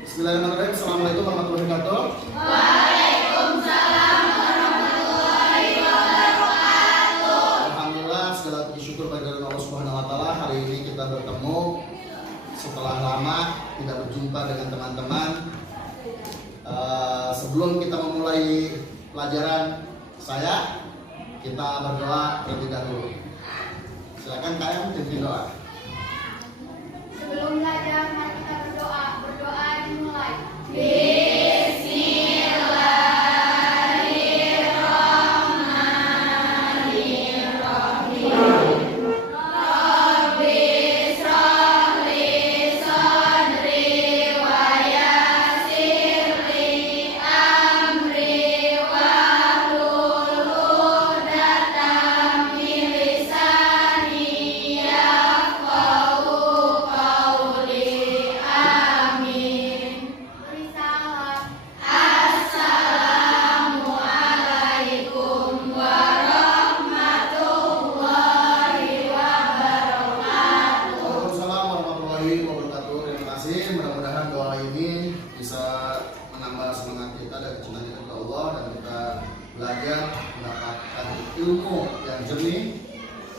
Bismillahirrahmanirrahim. Assalamualaikum warahmatullahi wabarakatuh. Waalaikumsalam warahmatullahi wabarakatuh. Alhamdulillah, segala puji syukur pada Allah Subhanahu wa taala. Hari ini kita bertemu setelah lama tidak berjumpa dengan teman-teman. Sebelum kita memulai pelajaran kita berdoa terlebih dahulu. Silakan kalian pimpin doa. Sebelum belajar, mari kita berdoa. Berdoa dimulai. Mudah-mudahan doa ini bisa menambah semangat kita dan kecintaan kepada Allah, dan kita belajar mendapatkan ilmu yang jernih,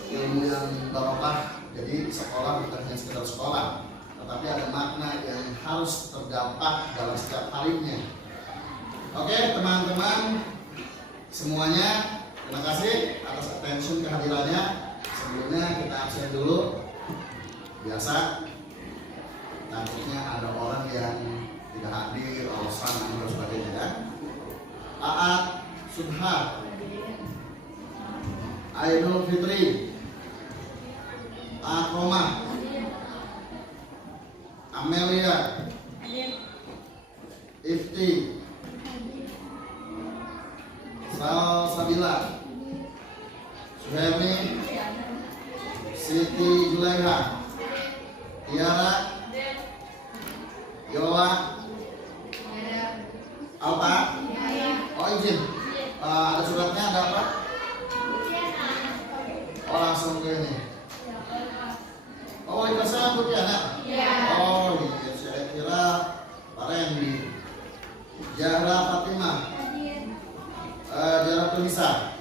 ilmu yang barokah. Jadi sekolah bukan hanya sekedar sekolah, tetapi ada makna yang harus terdapat dalam setiap harinya. Oke teman-teman semuanya, terima kasih atas attention kehadirannya. Sebelumnya kita absen dulu. Biasa takutnya ada orang yang tidak hadir, alasan dan sebagainya ya. Aat Subha, Ainul Fitri, Akroma, Amelia, Ifti, Salsabila, Suherni, Siti Julaiha, Tiara, Yola, Alta, oh izin, ada suratnya, ada apa? Oh langsung ke ini. Oh itu saya Putiana. Oh iya, saya kira Pak Randy, Zahra Fatimah, Zahra Tunisa,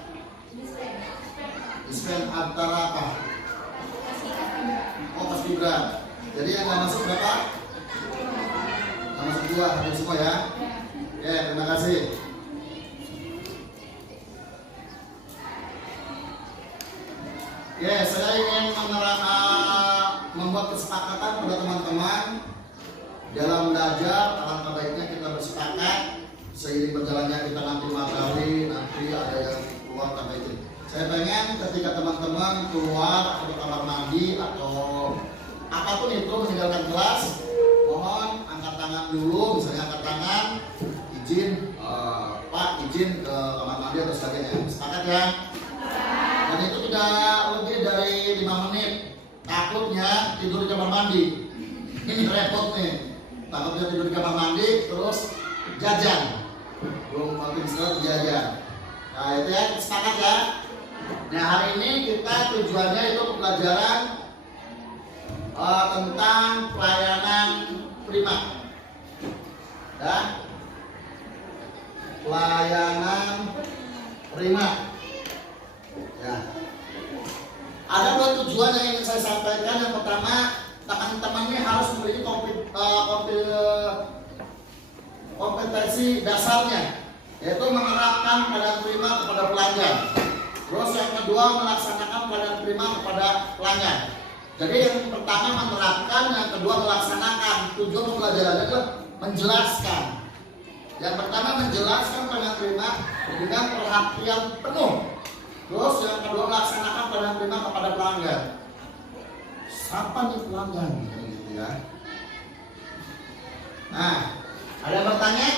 Ispen Abtaraka, oh Mas Gibran. Jadi yang nggak masuk berapa? Masuk 2, hadir semua ya. Oke, terima kasih. Saya ingin membuat kesepakatan pada teman-teman dalam belajar. Alangkah baiknya kita bersepakat seiring berjalannya kita nanti materi, nanti ada yang keluar tanpa izin. Saya pengen ketika teman-teman keluar atau kamar mandi atau apapun itu meninggalkan kelas, mohon angkat tangan dulu, misalnya angkat tangan, izin, Pak izin ke kamar mandi atau sebagainya. Sepakat ya? Dan itu tidak lebih dari 5 menit. Takutnya tidur di kamar mandi. Ini repot nih. Takutnya tidur di kamar mandi terus jajan. Belum waktu istirahat jajan. Nah itu ya, sepakat ya? Nah hari ini kita tujuannya itu pelajaran tentang pelayanan prima ya, pelayanan prima ya. Ada 2 tujuan yang ingin saya sampaikan. Yang pertama, teman-teman ini harus memiliki kompetensi dasarnya, yaitu menerapkan pelayanan prima kepada pelanggan. Terus yang kedua, melaksanakan pelayanan prima kepada pelanggan. Jadi yang pertama menerapkan, yang kedua melaksanakan. Tujuan pembelajarannya adalah menjelaskan. Yang pertama menjelaskan pelayanan prima dengan perhatian penuh. Terus yang kedua melaksanakan pelayanan prima kepada pelanggan. Siapa nih pelanggan? Gitu ya. Nah, ada yang bertanya?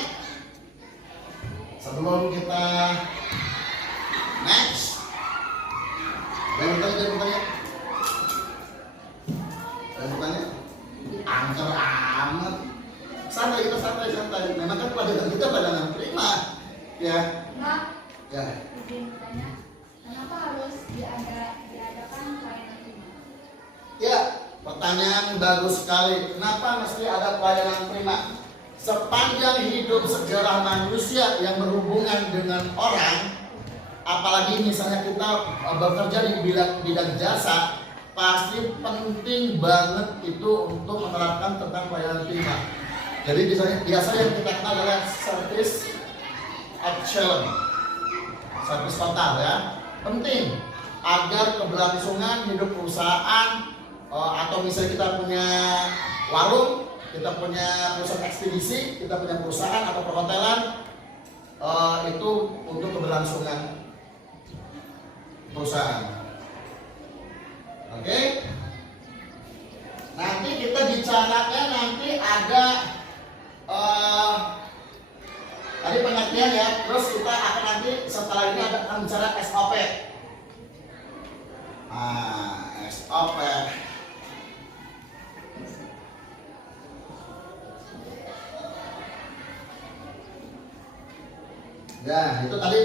Sebelum kita next, ada yang bertanya? Bukannya angker amat. Santai kita, santai. Memang kan pelajaran kita pelajanan prima ya. Ya. Kenapa harus diadakan pelayanan prima? Ya, pertanyaan bagus sekali. Kenapa mesti ada pelayanan prima? sepanjang hidup sejarah manusia yang berhubungan dengan orang, apalagi misalnya kita bekerja di bidang jasa, pasti penting banget itu untuk menerapkan tentang pelayanan prima. Jadi biasanya yang kita kenal adalah service excellence, service total ya. Penting agar keberlangsungan hidup perusahaan, atau misalnya kita punya warung, kita punya perusahaan ekspedisi, kita punya perusahaan atau perhotelan, itu untuk keberlangsungan perusahaan. Oke? Nanti kita bicarakan, nanti ada tadi pengertian ya. Terus kita akan nanti setelah ini akan bicara SOP. SOP. Ya, itu tadi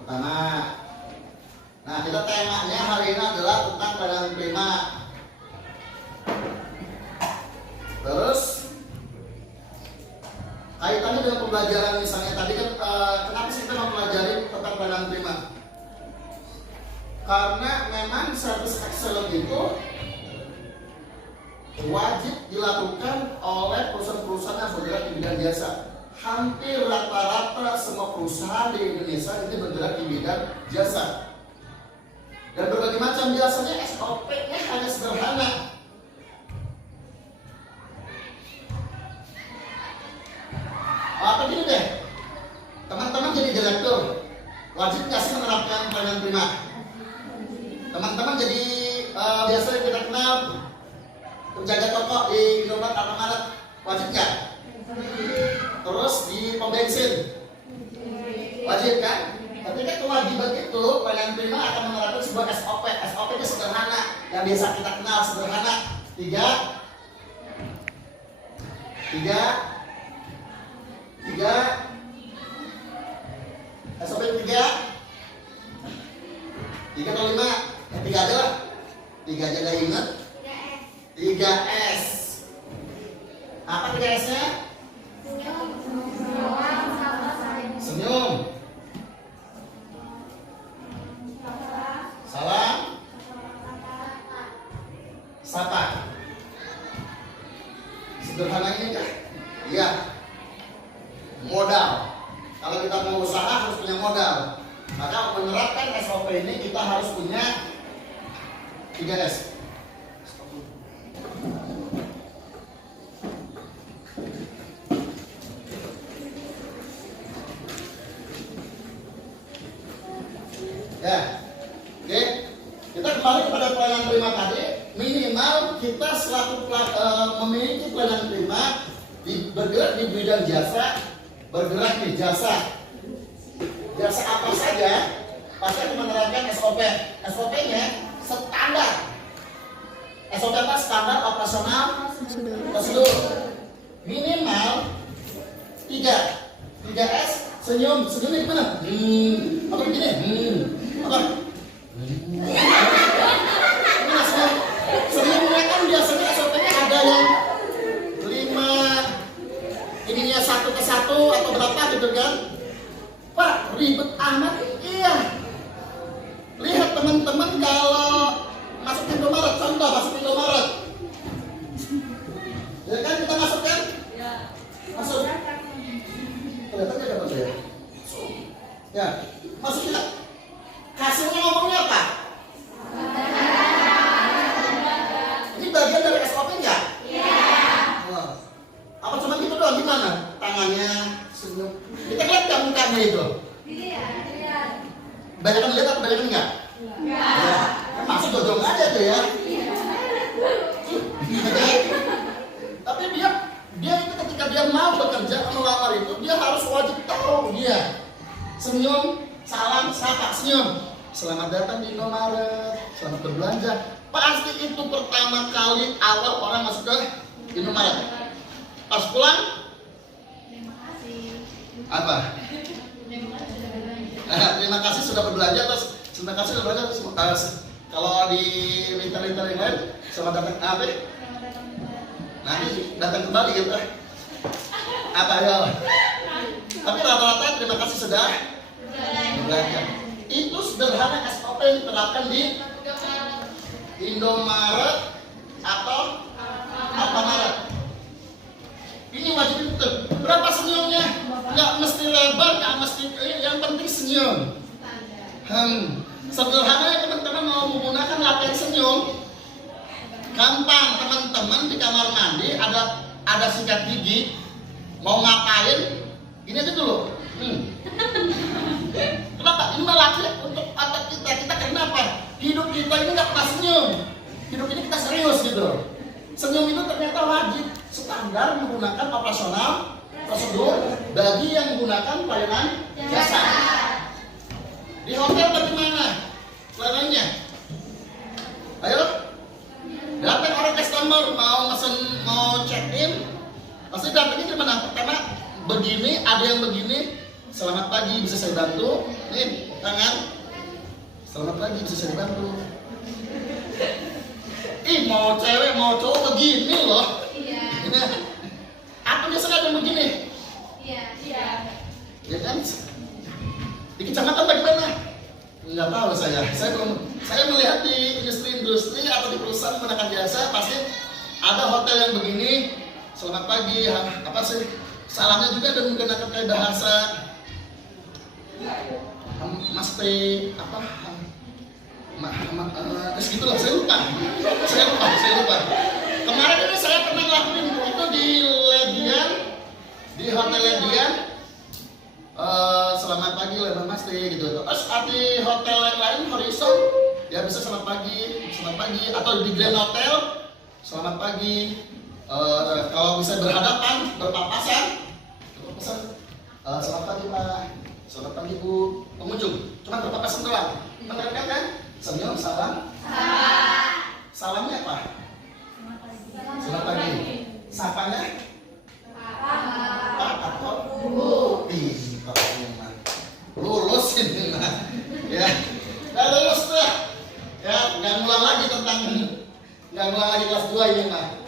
pertama. Nah, kita temanya hari ini adalah tentang pelayanan prima. Terus kaitannya dengan pembelajaran, misalnya tadi kan kenapa sih kita mempelajari tentang pelayanan prima? Karena memang service excellence itu wajib dilakukan oleh perusahaan-perusahaan yang bergerak di bidang jasa. Hampir rata-rata semua perusahaan di Indonesia ini bergerak di bidang jasa. Dan berbagai macam jasanya, SOP-nya hanya sederhana. Apa gini deh, teman-teman jadi direktur, wajib nggak sih menerapkan pelayanan prima? Teman-teman jadi biasanya kita kenal penjaga toko di Indomaret atau Maret, wajib nggak? Terus di pom bensin, wajib kan? Ketika kewajiban itu, pelayanan prima akan menerapkan sebuah SOP. SOP itu sederhana, yang biasa kita kenal sederhana. Tiga. SOP 3 atau 5? Yang 3 aja lah. 3 aja gak inget. 3S. Apa 3S-nya? Senyum. Salam. Sapa. Sederhana ini kan? Iya. Modal. Kalau kita mau usaha harus punya modal. Maka menerapkan SOP ini kita harus punya 3S. Ya, oke. Kita kembali kepada pelayanan prima tadi. Minimal kita selaku memiliki pelayanan prima bergerak di bidang jasa, bergerak di jasa. Jasa apa saja, pasti akan menerapkan SOP. SOP-nya standar. SOP apa? Standar operasional prosedur. Minimal 3S. Senyum. Senyumnya gimana? Apa begini? Apa? Gimana senyum? Senyumnya kan biasanya SOP-nya ada yang 5 ininya 1 ke 1 atau berapa gitu kan? Pak, ribet amat. Iya. Lihat teman-teman kalau masuk Indomaret, contoh masuk Indomaret. Ya kan kita masuk kan? Ya. Masuk. Kelihatan nggak dapat ya? Ya. Masuk kita. Hasilnya ngomongnya apa? Ini bagian dari SOP nggak? Iya. Apa cuma gitu doang? Gimana? Tangannya senyum. Kita lihat nggak mukanya itu? Iya. Banyak lihat atau banyak enggak? Ya. Masuk dodong aja tuh ya. Tapi dia itu ketika dia mau bekerja melamar itu, dia harus wajib tahu dia senyum, salam, sapa, senyum. Selamat datang di Indomaret, selamat berbelanja. Pasti itu pertama kali awal orang masuk ke Indomaret. Pas pulang, apa? Terima kasih sudah berbelanja. Terus terima kasih sudah berbelanja. Kalau di retail yang lain, selamat datang. Nanti datang kembali gitu. Apa ya? Tapi rata-rata terima kasih sudah belanja. Itu sederhana SOP yang diterapkan di Indomaret atau Alfamaret. Ini wajib itu. Berapa senyumnya? Nggak mesti lebar, nggak mesti. Yang penting senyum. Sederhana teman-teman mau menggunakan latihan senyum. Gampang teman-teman di kamar mandi ada sikat gigi. Mau ngapain? Ini aja dulu. Kenapa? Ini melatih untuk otak kita. Kita kenapa? Hidup kita ini nggak pernah senyum. Hidup ini kita serius gitu. Senyum itu ternyata wajib standar menggunakan operasional prosedur bagi yang menggunakan pelayanan jasa. Di hotel bagaimana pelayanannya? Ayo, datang orang customer mau mesen, mau check in, pasti datangnya gimana? Pertama begini, ada yang begini. Selamat pagi, bisa saya bantu? Nih, tangan. Selamat pagi, bisa saya bantu? Ih, mau cewek, mau cowok begini loh. Iya. Apa biasanya ada yang begini? Iya. Ya kan? Di kecamatan bagaimana? Nggak tahu saya. Saya melihat di industri atau di perusahaan menggunakan jasa pasti ada hotel yang begini. Selamat pagi, apa sih? Salamnya juga dan menggunakan kayak bahasa Mas T apa? Segitulah, saya lupa. Kemarin ini saya pernah ngelakuin itu di Ledian, di Hotel Ledian. Selamat pagi Ledian Mas T gitu. Terus di hotel yang lain Horizon, ya bisa selamat pagi, atau di Grand Hotel, selamat pagi. Kalau bisa berhadapan, berpapasan, selamat pagi Pak, selamat pagi Bu. Pengunjung, cuma berpapasan doang. Menerangkan kan? Senyum, salam. Salamnya apa? Selamat pagi. Sapanya? Pak atau Bu? Pintar memang. Lulus ini lah. Ya, udah lulus tuh. Ya, nggak ngulang lagi kelas 2 ini mah.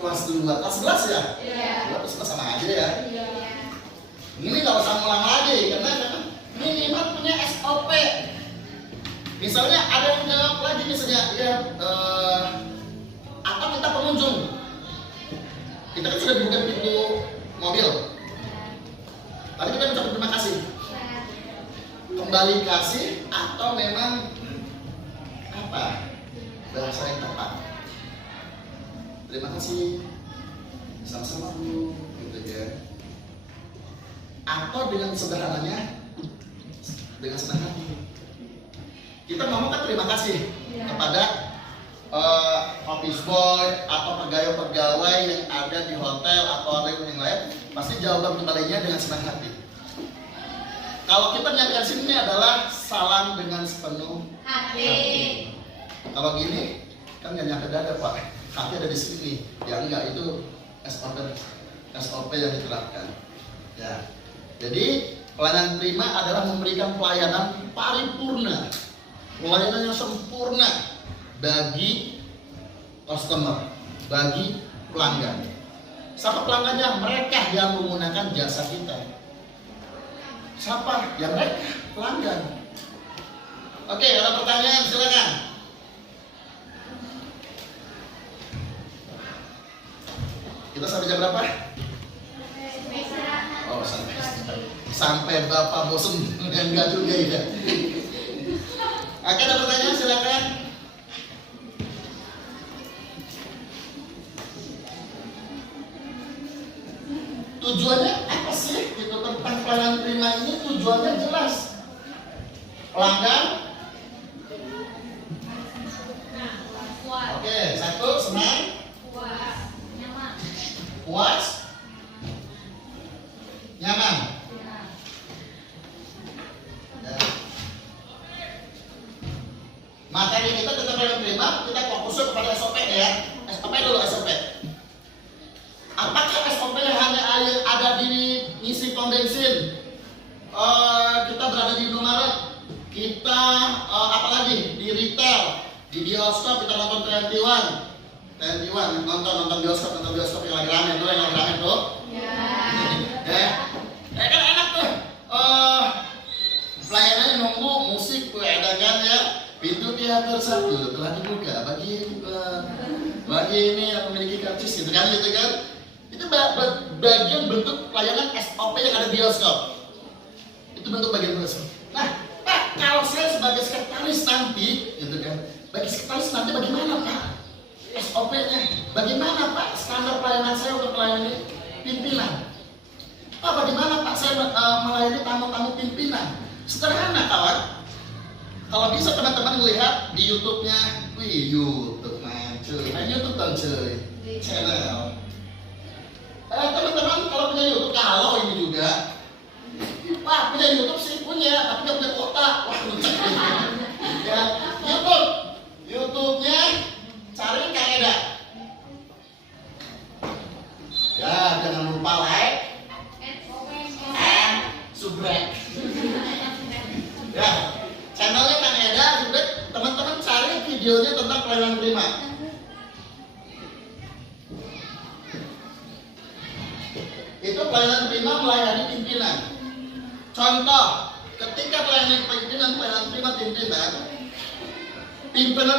Kelas 2, kelas 11 ya? Iya. Kelas 11 sama aja ya. Iya. Ini nggak usah ngulang lagi karena minimal punya SOP. Misalnya ada yang jawab lagi misalnya ya apa kita pengunjung, kita kan sudah dibuka pintu mobil, tapi kita mengucapkan terima kasih, kembali kasih atau memang apa bahasa yang tepat, terima kasih, sama-sama Bu, gitu ya. Atau dengan sederhananya, dengan senang hati kita ngomong kan terima kasih kepada office boy atau pegawai-pegawai yang ada di hotel atau ada yang lain, pasti jawaban kembalinya dengan senang hati. Kalau kita menyampaikan sini adalah salam dengan sepenuh hati. Kalau gini kan nggak nyampe dada Pak, hati ada di sini. Ya enggak, itu SOP yang diterapkan. Ya, jadi pelayanan prima adalah memberikan pelayanan paripurna, pelayanan yang sempurna bagi customer, bagi pelanggan. Siapa pelanggannya? Mereka yang menggunakan jasa kita. Siapa? Ya mereka, pelanggan. Oke, ada pertanyaan silakan. Kita sampai jam berapa? Oh, sampai Bapak bosen. Enggak juga ya. Oke, ada pertanyaan silakan. Tujuannya apa sih? Itu tentang pelayanan prima ini tujuannya jelas. Pelanggan. Oke, satu senang. Puas. Nyaman. Materi kita tentang pelayanan prima, kita fokusnya kepada SOP ya. SOP dulu, SOP. Apakah SOP yang hanya ada di isi pom bensin? Kita berada di Indomaret, kita apalagi di retail, di bioskop kita nonton TNT1, nonton bioskop yang lagi rame tuh, bagian bentuk pelayanan SOP yang ada di bioskop. Itu bentuk bagian bioskop. Nah, Pak, kalau saya sebagai sekretaris nanti, gitu kan, bagi sekretaris nanti bagaimana Pak? SOP-nya, bagaimana Pak standar pelayanan saya untuk melayani pimpinan? Pak, bagaimana Pak saya melayani tamu-tamu pimpinan? Sederhana kawan. Kalau bisa teman-teman melihat di YouTube-nya, wih YouTube man cuy, YouTube dong cuy, channel. Teman-teman kalau punya YouTube, kalau ini juga, wah punya YouTube sih punya, tapi nggak punya kuota. Wah lucu ya. YouTube-nya cari Kang Eda. Ya jangan lupa like and subscribe. Ya channelnya Kang Eda, juga teman-teman cari videonya tentang pelayanan prima. Itu pelayanan prima melayani pimpinan. Contoh, ketika pelayanan pimpinan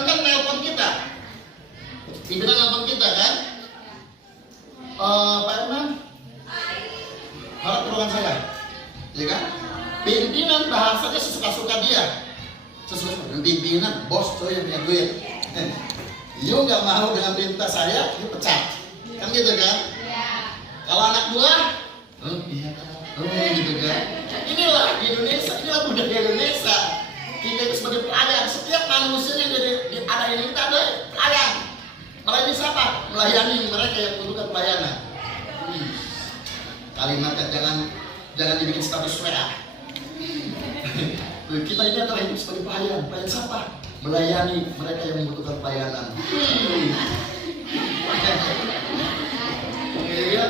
kan nelpon kita. Pimpinan nelpon kita kan? Pak Herman, harap ruangan saya, ya kan? Pimpinan bahasanya sesuka-suka dia. Sesuka-suka pimpinan, bos tuh yang punya duit. You nggak mau dengan perintah saya, you pecat. Kan gitu kan? Kalau anak buah, iya kan? Gitu kan? Inilah di Indonesia, inilah budaya Indonesia. Kita itu sebagai pelayan, setiap manusia yang ada ini kita ada pelayan. Melayani siapa? Melayani mereka yang membutuhkan pelayanan. Kalimatnya jangan dibikin status WA. Kita ini adalah hidup sebagai pelayan. Pelayan siapa? Melayani mereka yang membutuhkan pelayanan. Ya,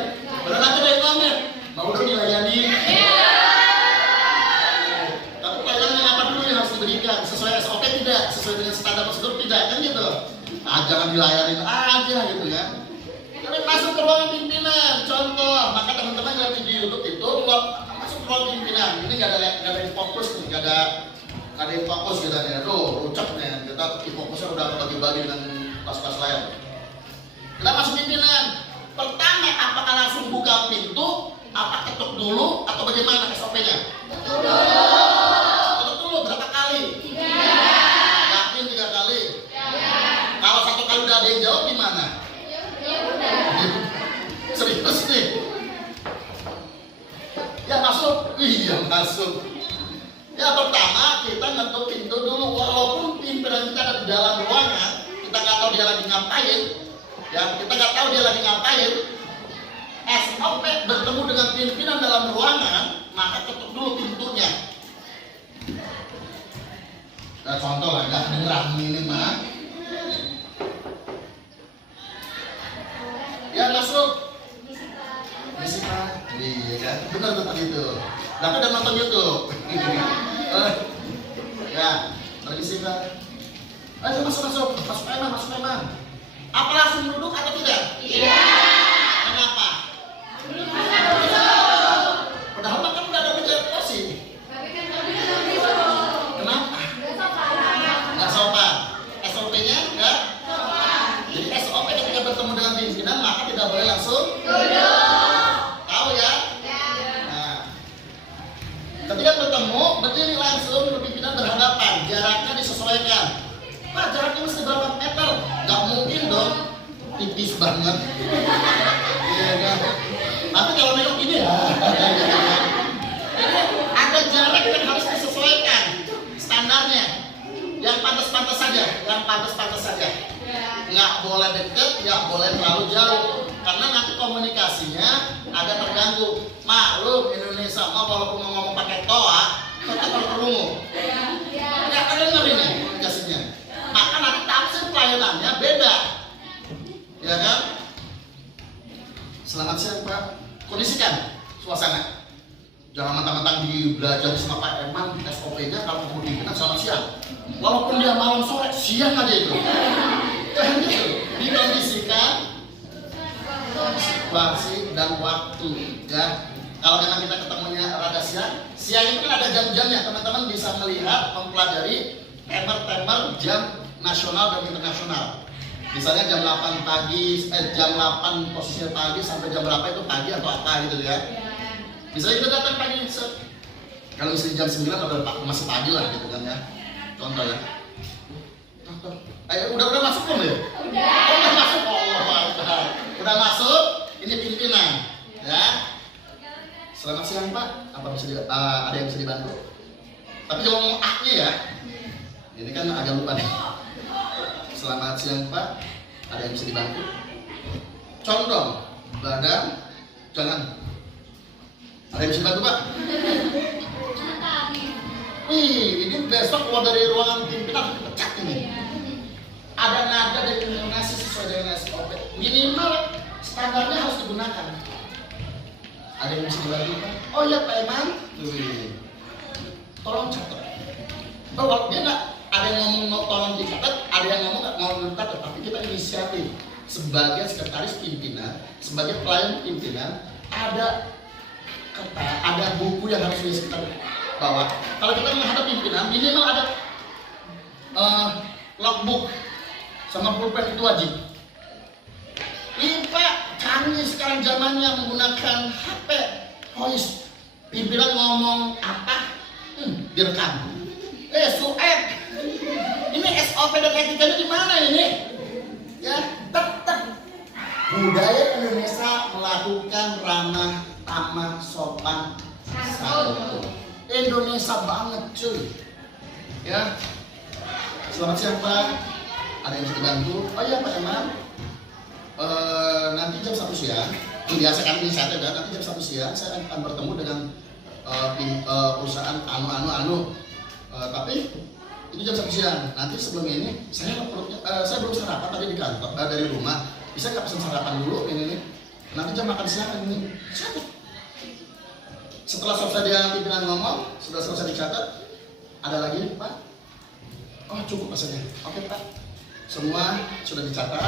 benar aja dari komen. Mau dong dilayani. Tapi pelayanan yang apa dulu yang harus diberikan? Sesuai SOP tidak? Sesuai dengan standar prosedur tidak? Kan gitu. Jangan dilayanin aja gitu kan. Tapi masuk ke ruangan pimpinan, contoh. Maka teman-teman lihat di YouTube itu masuk ke ruangan pimpinan. Ini nggak ada yang fokus nih, nggak ada yang fokus gitu ya. Tuh, ucap nih. Kita fokusnya udah bagi-bagi dengan pas-pas layar. Kita masuk pimpinan. Pertama, apakah langsung buka pintu, apa ketuk dulu, atau bagaimana SOP-nya? Ketuk dulu berapa kali? 3. Yakin 3 kali? Kalau 1 kali udah ada yang jawab gimana? Serius nih? Ya masuk? Iya masuk. Ya pertama kita ngetuk pintu dulu. Walaupun pimpinan kita ada di dalam ruangan, kita nggak tahu dia lagi ngapain. Ya kita nggak tahu dia lagi ngapain. SOP bertemu dengan pimpinan dalam ruangan, maka ketuk dulu pintunya. Nah contoh lah, nggak dengeran ini mah. Ya masuk. Misi Pak. Iya kan? Benar itu. Tapi udah nonton YouTube. Ya, permisi Pak. Ayo masuk emang. Apa langsung duduk atau tidak? Iya. Kenapa? Padahal kan udah ada meja kursi. Kenapa? Nggak sopan. SOP-nya nggak sopan. Jadi SOP ketika bertemu dengan pimpinan maka tidak boleh langsung duduk. Tahu ya? Nah, ketika bertemu berdiri langsung pimpinan berhadapan, jaraknya disesuaikan. Pak, jaraknya mesti berapa meter? Nggak mungkin dong, tipis banget. Iya kan? Tapi kalau nengok ini ya, ada jarak yang harus disesuaikan standarnya. Yang pantas-pantas saja, nggak boleh deket, nggak boleh terlalu jauh, karena nanti komunikasinya ada terganggu. Maklum Indonesia mah walaupun mau ngomong pakai toa, tetap berkerumun. Nggak ada ngerinya komunikasinya. Maka nanti tafsir pelayanannya beda, ya kan? Selamat siang Pak. Kondisikan suasana. Jangan mentang-mentang belajar sama Pak Herman SOP-nya kalau ketemu pimpinan selamat siang. Walaupun dia malam sore, siang aja itu. Kan gitu. Dikondisikan situasi dan waktu. Ya. Kalau memang kita ketemunya rada siang itu kan ada jam-jamnya. Teman-teman bisa melihat, mempelajari timer jam nasional dan internasional. Misalnya jam 8 pagi, jam 8 posisinya pagi sampai jam berapa itu pagi atau apa gitu ya. Misalnya kita datang pagi, kalau misalnya jam 9 atau masih pagi lah gitu kan ya. Contoh ya. Ayo, udah masuk belum ya? Udah masuk. Allah, udah masuk. Ini pimpinan, ya. Selamat siang Pak. Apa bisa ada yang bisa dibantu? Tapi jangan ngomong A-nya ya. Ini kan agak lupa nih. Selamat siang Pak. Ada yang bisa dibantu? Condong, badan, jangan. Ada yang bisa dibantu Pak? Ini besok keluar dari ruangan pimpinan pecat ini. Ada nada dan intonasi sesuai dengan SOP. Minimal standarnya harus digunakan. Ada yang bisa dibantu Pak? Oh iya Pak Eman. Tolong catat. Oh dia nggak ada yang ngomong tolong dicatat, ada yang ngomong nggak mau dicatat, tapi kita inisiatif sebagai sekretaris pimpinan, sebagai pelayan pimpinan, ada kata, ada buku yang harus kita bawa. Kalau kita menghadap pimpinan, minimal ada logbook sama pulpen itu wajib. Ini Pak, kami sekarang zamannya menggunakan HP voice. Pimpinan ngomong apa? Direkam. Suet. Ini SOP dan etikanya di mana ini? Ya, tetap budaya Indonesia melakukan ramah tamah sopan santun. Indonesia banget cuy. Ya. Selamat siang Pak. Ada yang bisa dibantu? Oh iya Pak Eman. Nanti jam 1 siang. Biasa kan inisiatif ya. Nanti jam 1 siang saya akan bertemu dengan perusahaan tapi itu jam 1 siang. Nanti sebelum ini saya belum sarapan tadi di kantor dari rumah. Bisa nggak pesan sarapan dulu ini? Nanti jam makan siang ini. Setelah selesai dia pimpinan ngomong, sudah selesai dicatat. Ada lagi Pak? Oh cukup rasanya. Oke Pak. Semua sudah dicatat.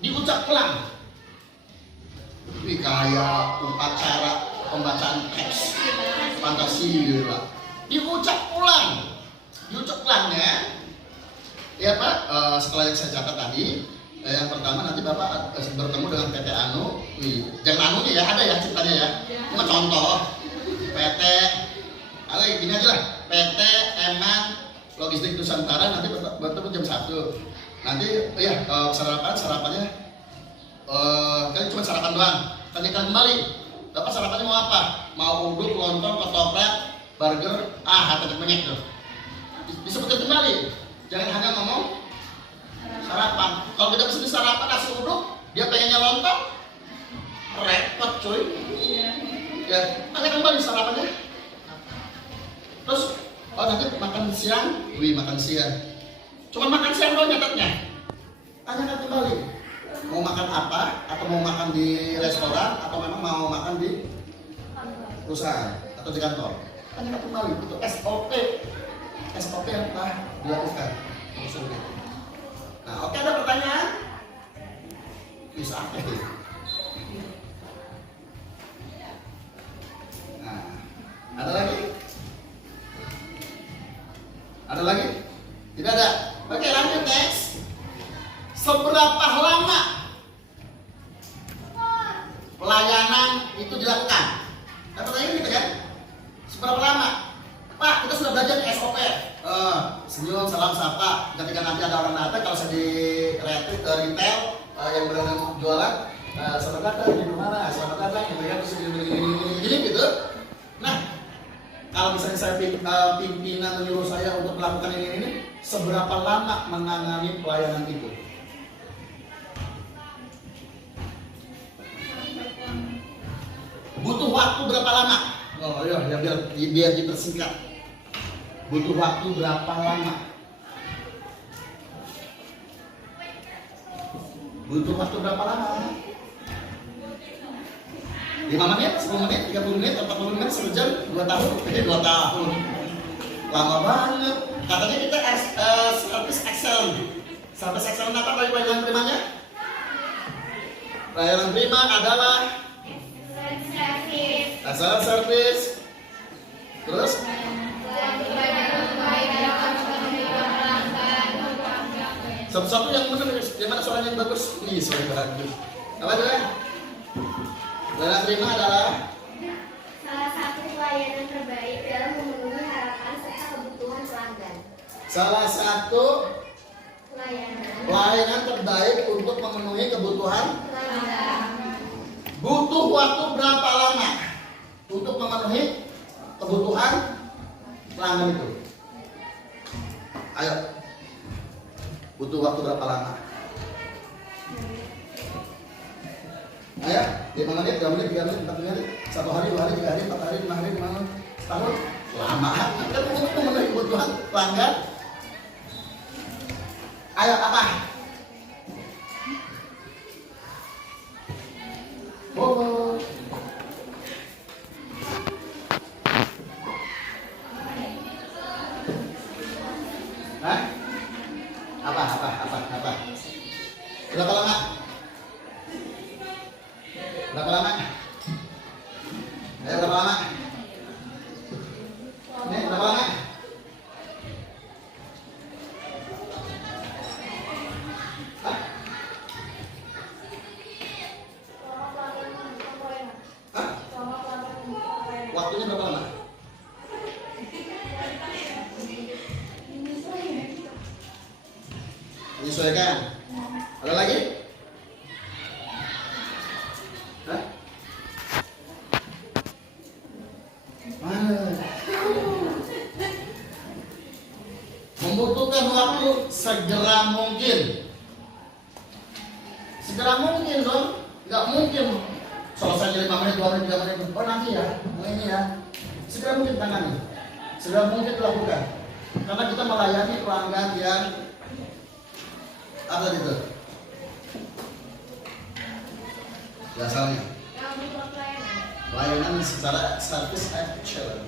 Diucap pelan. Wih kayak upacara pembacaan teks Pancasila. Diucap ulang ya. Ya Pak, setelah yang saya catat tadi, yang pertama nanti Bapak bertemu dengan PT Anu. Jangan Anunya ya, ada ya ceritanya ya. Cuma contoh PT, gini aja lah, PT Eman Logistik Nusantara nanti bertemu jam 1. Nanti sarapannya kalian cuma sarapan doang. Tanyakan kembali, Bapak sarapannya mau apa? Mau uduk, lontong, ketoprak, burger, hati banyak tuh. Disebutkan kembali. Jangan hanya ngomong sarapan. Kalau kita pesen sarapan nasi uduk, dia pengennya lontong, repot cuy. Ya, tanya kembali sarapannya. Terus, nanti makan siang, makan siang. Cuma makan siang doang nyatetnya. Tanyakan kembali. Mau makan apa? Atau mau makan di restoran? Atau memang mau makan di perusahaan atau di kantor? Tanyakan kembali. Itu SOP yang telah dilakukan. Nah, oke, ada pertanyaan? Bisa apa itu? Nah, ada lagi? Ada lagi? Tidak ada. Oke, lanjut next. Seberapa lama pelayanan itu dilakukan? Pertanyaan gitu kan? Seberapa lama? Pak, kita sudah belajar SOP. Senyum, salam sapa. Ketika nanti ada orang datang, kalau saya di retail yang berada jualan, selamat datang di mana? Selamat datang, terus gini gitu. Nah, kalau misalnya saya pimpinan menyuruh saya untuk melakukan ini, seberapa lama menangani pelayanan itu? Butuh waktu berapa lama? Oh iya, ya biar dipersingkat. Butuh waktu berapa lama? Butuh waktu berapa lama? 5 menit, 10 menit, 30 menit, 40 menit, 1 jam, 2 tahun, 2 tahun. Lama banget. Katanya kita service excellent. Service excellent apa dari pelayanan primanya? Pelayanan prima adalah excellent service. Terus? Satu-satu yang benar, yang mana orang yang bagus. Bisa bagus. Apa tuh? Pelayanan prima adalah Salah satu pelayanan terbaik dalam memenuhi harapan serta kebutuhan pelanggan. salah satu pelayanan terbaik untuk memenuhi kebutuhan. Butuh waktu berapa lama untuk memenuhi kebutuhan pelanggan itu? Ayo. Butuh waktu berapa lama? Ayo, 5 menit, 2 menit, 3 menit, 4 menit, 1 hari, 2 hari, 3 hari, 4 hari, 5 hari, 5 hari, setahun? Lama. Kan untuk memenuhi kebutuhan pelanggan. Ayo, apa? Bobo. Hah? Apa? Berapa lama? Berapa lama? Ayo, berapa lama? Ini berapa lama? Hah? Hah? Waktunya berapa lama? Menyesuaikan. Ada lagi? Hah? Membutuhkan waktu segera mungkin. Segera mungkin dong. Nggak mungkin selesai 5 menit, 2 menit, 3 menit. Oh nanti ya, ini ya. Segera mungkin tangani. Segera mungkin dilakukan. Karena kita melayani pelanggan yang apa itu? Biasanya layanan secara service excellent.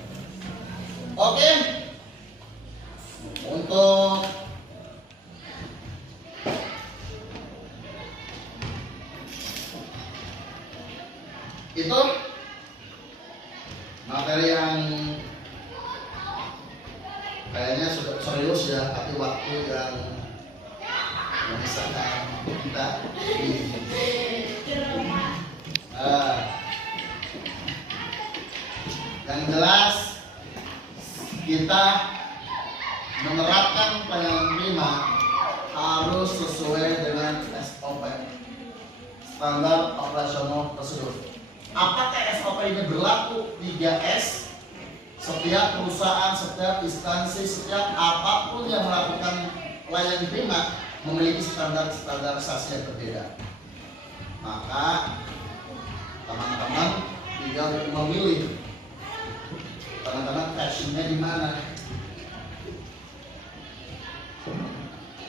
Oke. Untuk itu materi yang kayaknya sudah serius ya, tapi waktu yang sangat kita yang jelas kita menerapkan pelayanan prima harus sesuai dengan SOP, standar operasional prosedur. Apakah SOP ini berlaku 3S? Setiap perusahaan, setiap instansi, setiap apapun yang melakukan pelayanan prima memiliki standarisasi yang berbeda. Maka teman-teman tinggal memilih teman-teman passionnya di mana,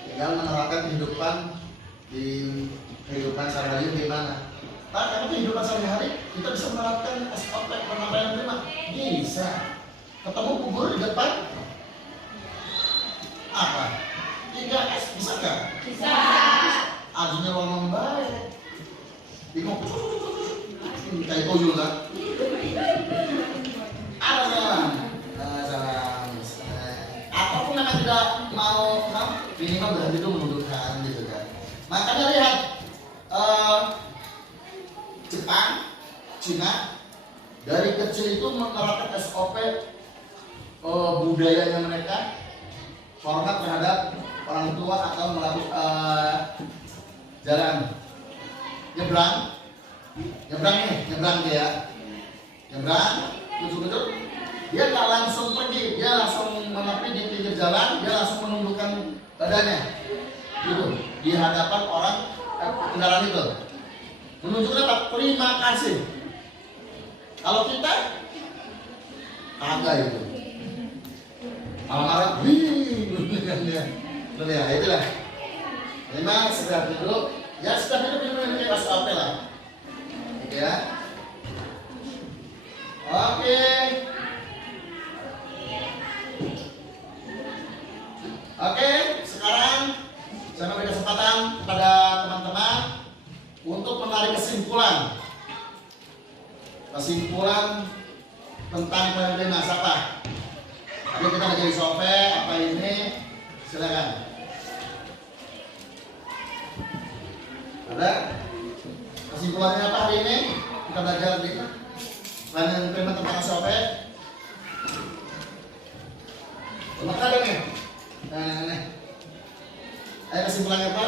tinggal menerapkan di kehidupan sehari-hari di mana. Nah, kalau kehidupan sehari-hari kita bisa menerapkan SOP penyampaian prima, bisa. Ketemu kubur di depan apa? 3S bisa nggak? Bisa. Ajunya ngomong baik. Bingung. Kayak koyul kan? Ada salam. Apapun yang tidak mau, minimal berhenti itu menundukkan gitu kan. Makanya lihat Jepang, Cina dari kecil itu menerapkan SOP budayanya mereka, hormat terhadap orang tua atau melakukan jalan nyebrang dia nyebrang betul dia nggak langsung pergi, dia langsung menepi di pinggir jalan, dia langsung menundukkan badannya gitu di hadapan orang kendaraan itu, menunjukkan apa? Terima kasih. Kalau kita agak itu marah-marah, ya itulah. Memang sudah dulu, ya sudah dulu ini SOP lah, gitu ya. Oke. Oke, sekarang saya memberi kesempatan kepada teman-teman untuk menarik kesimpulan tentang pelayanan siapa? Tapi kita ada jadi SOP apa ini? Silakan. Ada? Kesimpulannya apa hari ini? Kita belajar di pelayanan terima tentang SOP. Coba ada nih. Nah. Ayo kesimpulannya apa?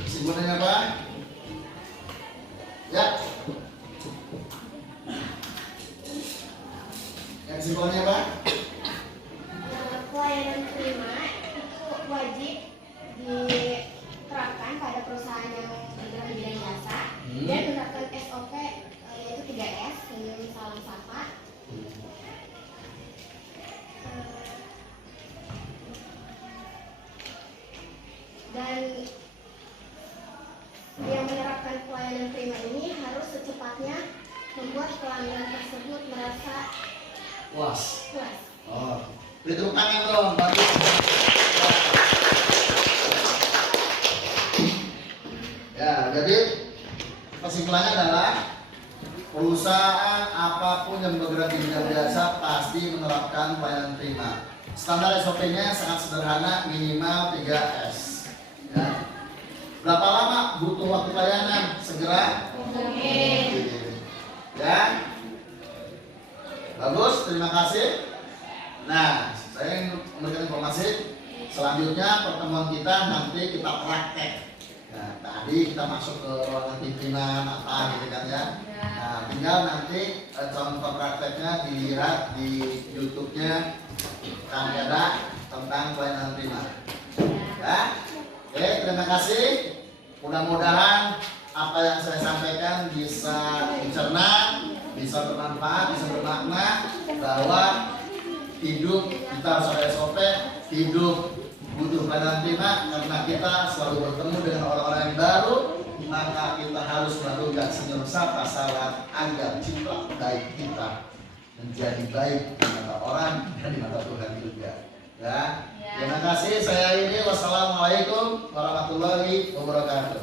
Kesimpulannya apa? Ya. Kesimpulannya apa? Pelayanan terima itu wajib diterapkan pada perusahaan yang bergerak di bidang jasa dan menerapkan SOP yaitu 3S, senyum, salam, sapa. Dan yang menerapkan pelayanan prima ini harus secepatnya membuat pelanggan tersebut merasa Puas. puas. Oh, beri tepuk tangan dong, bagus. Ya, jadi kesimpulannya adalah perusahaan apapun yang bergerak di bidang jasa pasti menerapkan pelayanan prima. Standar SOP-nya sangat sederhana, minimal 3S. Ya. Berapa lama butuh waktu pelayanan? Segera? Ya. Bagus, terima kasih. Nah, saya ingin memberikan informasi. Selanjutnya pertemuan kita nanti kita praktek. Nah, tadi kita masuk ke ruangan pimpinan apa gitu kan ya. Nah, tinggal nanti contoh prakteknya dilihat di YouTube-nya kami ada tentang pelayanan prima. Ya. Oke, terima kasih. Mudah-mudahan apa yang saya sampaikan bisa dicerna, bisa bermanfaat, bisa bermakna bahwa hidup kita harus ada SOP, hidup butuh pelayanan prima karena kita selalu bertemu dengan orang-orang yang baru, maka kita harus melakukan senyum sapa salam agar citra baik kita menjadi baik di mata orang dan di mata Tuhan juga. Ya. Terima kasih. Saya ini wassalamualaikum warahmatullahi wabarakatuh.